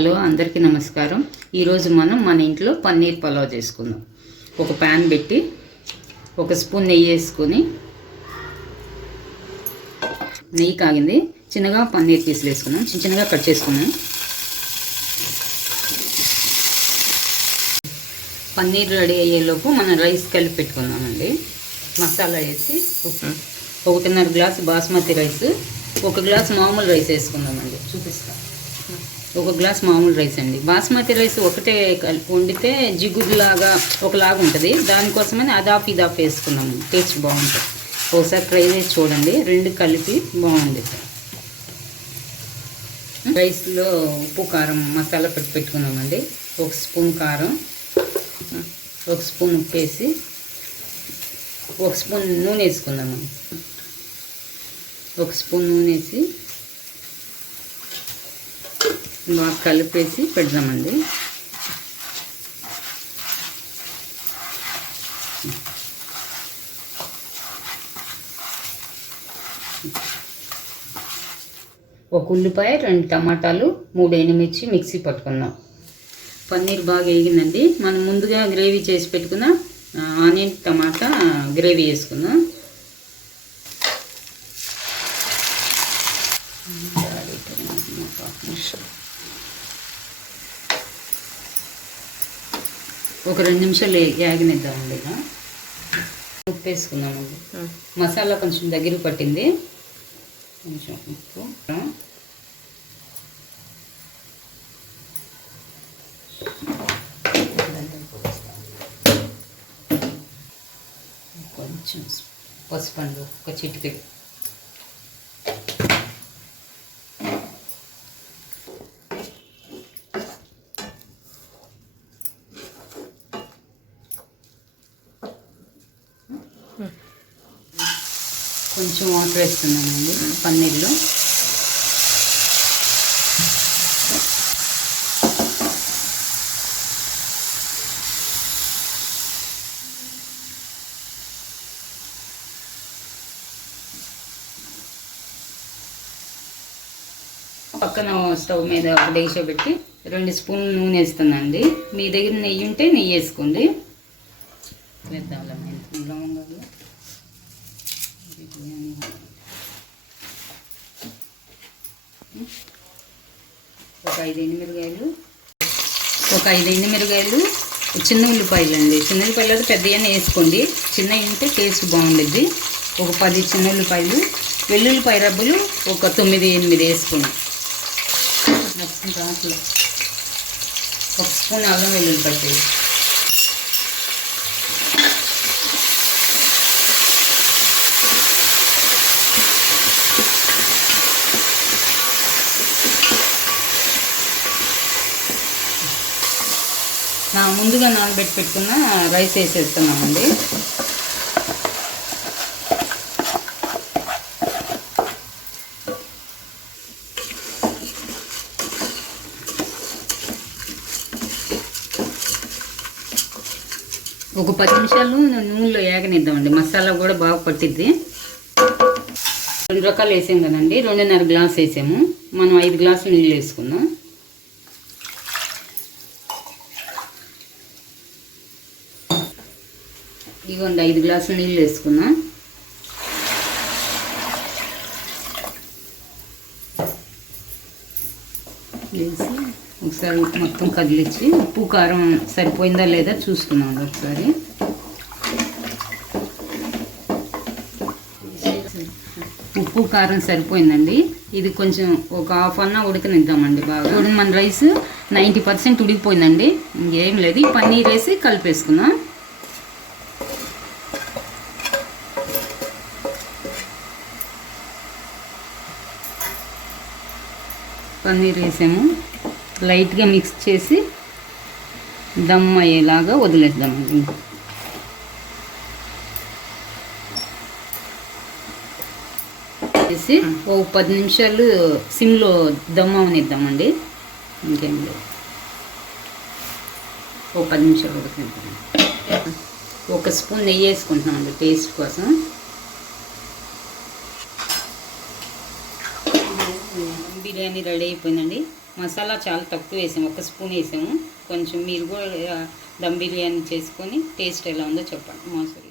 Hello అందరికీ నమస్కారం. ఈరోజు మనం మన ఇంట్లో పన్నీర్ పలావ్ చేసుకుందాం. ఒక ప్యాన్ పెట్టి ఒక స్పూన్ నెయ్యి వేసుకొని, నెయ్యి కాగింది, చిన్నగా పన్నీర్ పీసులు వేసుకున్నాం, చిన్నగా కట్ చేసుకున్నాం. పన్నీర్ రెడీ అయ్యేలోపు మనం రైస్ కలిపి పెట్టుకుందామండి. మసాలా వేసి 1.5 గ్లాసు బాస్మతి రైస్, 1 గ్లాసు మామూలు రైస్ వేసుకుందామండి. చూపిస్తాం. 1 గ్లాస్ మామూలు రైస్ అండి. బాస్మతి రైస్ ఒకటే వండితే జిగురులాగా ఒకలాగా ఉంటుంది. దానికోసమని అదాఫ్ ఇదాఫ్ వేసుకున్నాము. టేస్ట్ బాగుంటుంది. ఒకసారి ట్రై చేసి చూడండి. 2 కలిపి బాగుంది. రైస్లో ఉప్పు కారం మసాలా పెట్టుకున్నామండి. 1 స్పూన్ కారం, 1 స్పూన్ ఉప్పు వేసి 1 స్పూన్ నూనె వేసుకుందాము. 1 స్పూన్ నూనె వేసి బాగా కలిపేసి పెడదామండి. ఒక ఉల్లిపాయ, 2 టమాటాలు, 3 ఎండుమిర్చి మిక్సీ పట్టుకుందాం. పన్నీర్ బాగా వేగిందండి. మనం ముందుగా గ్రేవీ చేసి పెట్టుకున్న ఆనియన్ టమాటా గ్రేవీ వేసుకుందాం. ఒక 2 నిమిషాలు యాగనిద్దామండి. ఉప్పు వేసుకుందామండి. మసాలా కొంచెం దగ్గర పట్టింది. కొంచెం ఉప్పు, కొంచెం పసుపండు, ఒక చిటికెడు, కొంచెం వాటర్ వేస్తున్నామండి పన్నీర్లో. పక్కన స్టవ్ మీద ఒక డేషో పెట్టి 2 స్పూన్లు నూనె వేస్తున్నాండి. మీ దగ్గర నెయ్యి ఉంటే నెయ్యి వేసుకోండి. వేద్దాం లవంగాలు, ఒక 5 ఎండుమిరగాయలు, చిన్న ఉల్లిపాయలు అండి. చిన్న ఉల్లిపాయలు అయితే పెద్దగానే వేసుకోండి. చిన్నవి ఉంటే టేస్ట్ బాగుండిద్ది. ఒక 10 చిన్న ఉల్లిపాయలు, వెల్లుల్లిపాయ రబ్బులు ఒక 9-8 వేసుకోండి. నచ్చిన దాంట్లో 1 స్పూన్ అల్లం వెల్లుల్లిపాయ పేస్ట్, ముందుగా నానబెట్టి పెట్టుకున్న రైస్ వేసేస్తున్నామండి. ఒక 10 నిమిషాలు నూనెలో ఏగనిద్దామండి. మసాలా కూడా బాగా పట్టిద్ది. 2 రకాలు వేసాం కదండి. 2.5 గ్లాస్ వేసాము. మనం 5 గ్లాసులు నీళ్ళు వేసుకుందాం. ఇదిగోండి 5 గ్లాసులు నీళ్ళు వేసుకున్నాం. వేసి ఒకసారి మొత్తం కదిలించి ఉప్పు కారం సరిపోయిందా లేదా చూసుకున్నాం ఒకసారి. ఉప్పు కారం సరిపోయిందండి. ఇది కొంచెం ఒక హాఫ్ అన్ అవర్ ఉడకనిద్దామండి. బాగా మన రైస్ 90% ఉడికిపోయిందండి. ఇంకేం లేదు. ఈ పన్నీర్ వేసి కలిపేసుకున్నాం. పన్నీర్ వేసాము. లైట్గా మిక్స్ చేసి దమ్ అయ్యేలాగా వదిలేద్దామండి. వేసి ఒక 10 నిమిషాలు సిమ్లో దమ్ అవనిద్దామండి. ఇంకేం లేదు. ఒక 10 నిమిషాలు ఉడకనిద్దాం. 1 స్పూన్ నెయ్యి వేసుకుంటున్నామండి టేస్ట్ కోసం. బిర్యానీ రెడీ అయిపోయిందండి. మసాలా చాలా తక్కువ వేసాము, 1 స్పూన్ వేసాము. కొంచెం మీరు కూడా దమ్ బిర్యానీ చేసుకొని టేస్ట్ ఎలా ఉందో చెప్పండి. మసాలా